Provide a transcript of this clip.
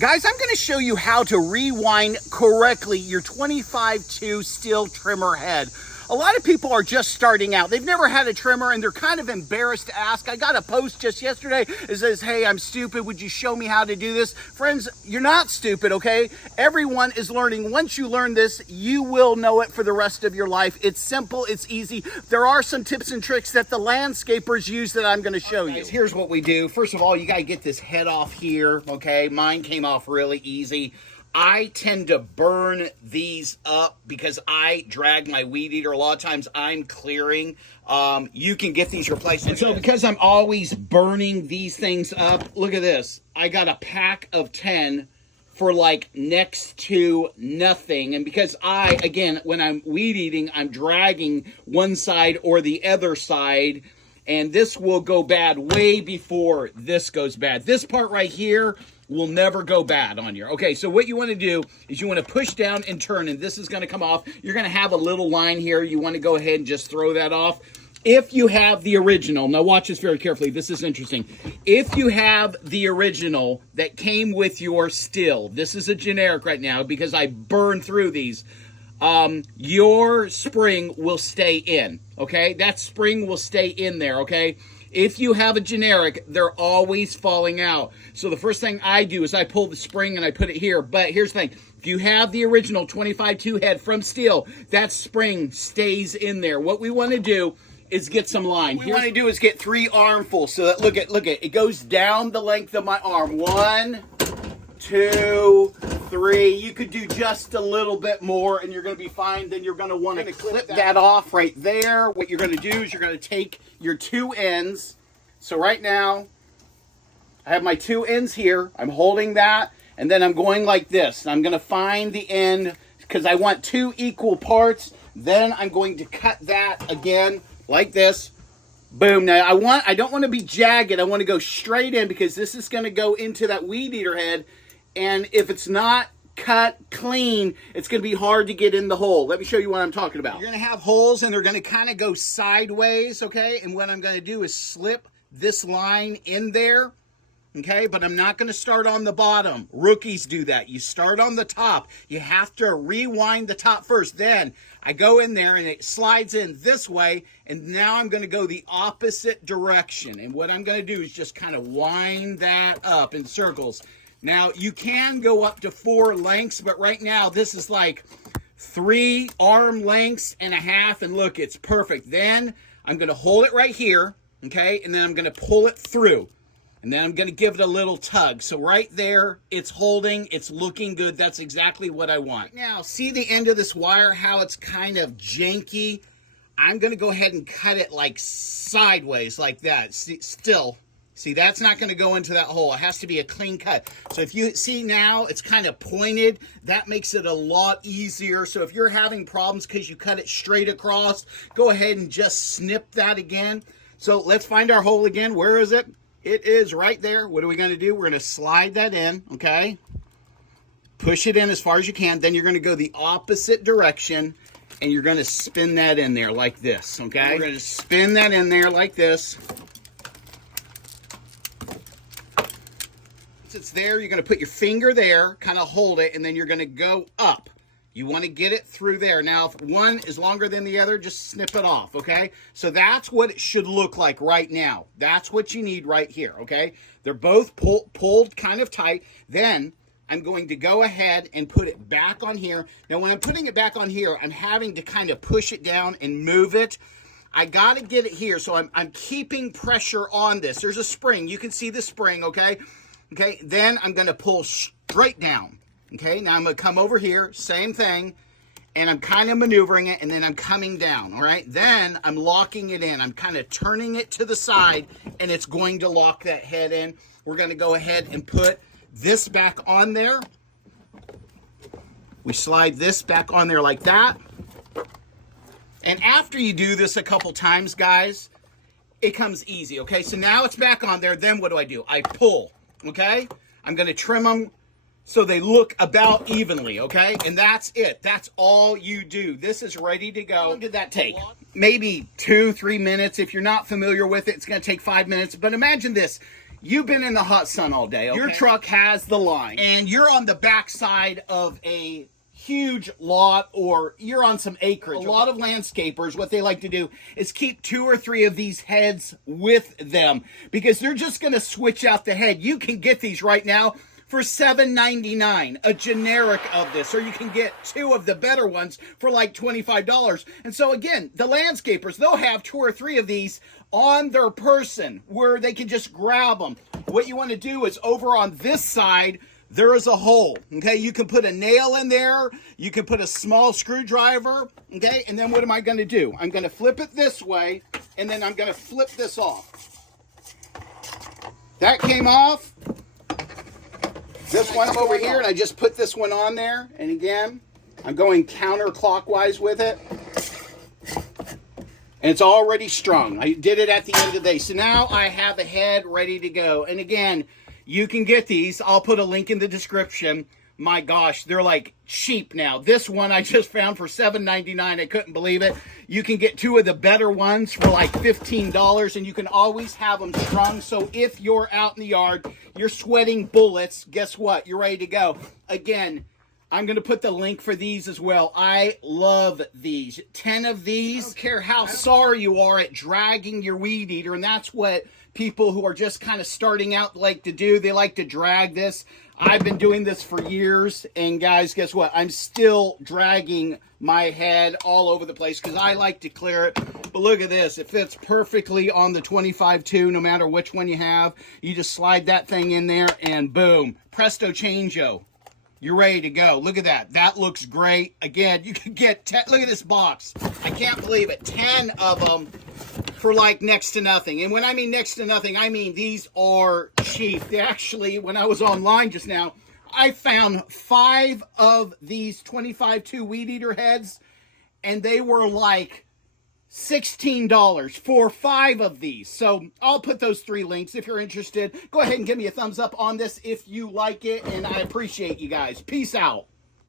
Guys, I'm going to show you how to rewind correctly your 25-2 Stihl trimmer head. A lot of people are just starting out. They've never had a trimmer and they're kind of embarrassed to ask. I got a post just yesterday that says, hey, I'm stupid. Would you show me how to do this? Friends, you're not stupid, okay? Everyone is learning. Once you learn this, you will know it for the rest of your life. It's simple. It's easy. There are some tips and tricks that the landscapers use that I'm going to show you. Here's what we do. First of all, you got to get this head off here, okay? Mine came off really easy. I tend to burn these up because I drag my weed eater. A lot of times I'm clearing. You can get these replaced. And so because I'm always burning these things up, look at this. I got a pack of 10 for like next to nothing. And because again, when I'm weed eating, I'm dragging one side or the other side. And this will go bad way before this goes bad. This part right here will never go bad on you. Okay, so what you want to do is you want to push down and turn, and this is going to come off. You're going to have a little line here. You want to go ahead and just throw that off. If you have the original, now watch this very carefully. This is interesting. If you have the original that came with your Stihl, this is a generic right now because I burned through these, your spring will stay in, okay? That spring will stay in there, okay? If you have a generic, they're always falling out. So the first thing I do is I pull the spring and I put it here. But here's the thing. If you have the original 25-2 head from Stihl, that spring stays in there. What we want to do is get some line. What we want to do is get 3 armfuls. So that, look at, it goes down the length of my arm. 1, 2, 3. You could do just a little bit more and you're going to be fine. Then you're going to want to clip that off right there. What you're going to do is you're going to take your 2 ends. So right now, I have my 2 ends here. I'm holding that, and then I'm going like this. I'm going to find the end because I want 2 equal parts. Then I'm going to cut that again like this. Boom. Now I don't want to be jagged. I want to go straight in because this is going to go into that weed eater head. And if it's not cut clean, it's going to be hard to get in the hole. Let me show you what I'm talking about. You're going to have holes and they're going to kind of go sideways, okay? And what I'm going to do is slip this line in there, okay? But I'm not going to start on the bottom. Rookies do that. You start on the top. You have to rewind the top first. Then I go in there and it slides in this way, and now I'm going to go the opposite direction. And what I'm going to do is just kind of wind that up in circles. Now, you can go up to 4 lengths, but right now this is like 3 arm lengths and a half, and look, it's perfect. Then I'm going to hold it right here, okay, and then I'm going to pull it through, and then I'm going to give it a little tug. So right there, it's holding, it's looking good. That's exactly what I want. Now, see the end of this wire, how it's kind of janky? I'm going to go ahead and cut it like sideways like that. See, that's not going to go into that hole. It has to be a clean cut. So if you see now, it's kind of pointed. That makes it a lot easier. So if you're having problems because you cut it straight across, go ahead and just snip that again. So let's find our hole again. Where is it? It is right there. What are we going to do? We're going to slide that in, okay? Push it in as far as you can. Then you're going to go the opposite direction, and you're going to spin that in there like this, okay? We're going to spin that in there like this. It's there, you're going to put your finger there, kind of hold it, and then you're going to go up. You want to get it through there. Now, if one is longer than the other, just snip it off, okay? So that's what it should look like right now. That's what you need right here, okay? They're both pulled kind of tight. Then I'm going to go ahead and put it back on here. Now, when I'm putting it back on here, I'm having to kind of push it down and move it. I got to get it here, so I'm keeping pressure on this. There's a spring. You can see the spring, okay? Okay, then I'm going to pull straight down. Okay, now I'm going to come over here, same thing, and I'm kind of maneuvering it, and then I'm coming down, all right? Then I'm locking it in. I'm kind of turning it to the side, and it's going to lock that head in. We're going to go ahead and put this back on there. We slide this back on there like that. And after you do this a couple times, guys, it comes easy, okay? So now it's back on there. Then what do? I pull. Okay, I'm going to trim them so they look about evenly, okay? And that's it. That's all you do. This is ready to go. How long did that take? Maybe 2-3 minutes. If you're not familiar with it, it's going to take 5 minutes. But imagine this. You've been in the hot sun all day, okay? Your truck has the line, and you're on the backside of a huge lot, or you're on some acreage. A lot of landscapers, what they like to do is keep 2 or 3 of these heads with them, because they're just going to switch out the head. You can get these right now for $7.99, a generic of this, or you can get 2 of the better ones for like $25. And so again, the landscapers, they'll have 2 or 3 of these on their person where they can just grab them. What you want to do is over on this side, there is a hole, okay? You can put a nail in there. You can put a small screwdriver, okay? And then what am I going to do? I'm going to flip it this way, and then I'm going to flip this off. That came off. This one I'm over here, and I just put this one on there. And again, I'm going counterclockwise with it. And it's already strung. I did it at the end of the day. So now I have a head ready to go. And again, you can get these. I'll put a link in the description. My gosh, they're like cheap now. This one I just found for $7.99. I couldn't believe it. You can get 2 of the better ones for like $15, and you can always have them strung. So if you're out in the yard, you're sweating bullets, guess what? You're ready to go. Again, I'm going to put the link for these as well. I love these. 10 of these. I don't care how sorry you are at dragging your weed eater, and that's what people who are just kind of starting out like to do. They like to drag this. I've been doing this for years, and guys, guess what? I'm still dragging my head all over the place because I like to clear it. But look at this. It fits perfectly on the 25-2, no matter which one you have. You just slide that thing in there, and boom. Presto changeo. You're ready to go. Look at that. That looks great. Again, you can get 10. Look at this box. I can't believe it. 10 of them for like next to nothing. And when I mean next to nothing, I mean these are cheap. They actually, when I was online just now, I found 5 of these 25-2 weed eater heads, and they were like $16 for 5 of these. So I'll put those 3 links if you're interested. Go ahead and give me a thumbs up on this if you like it, and I appreciate you guys. Peace out.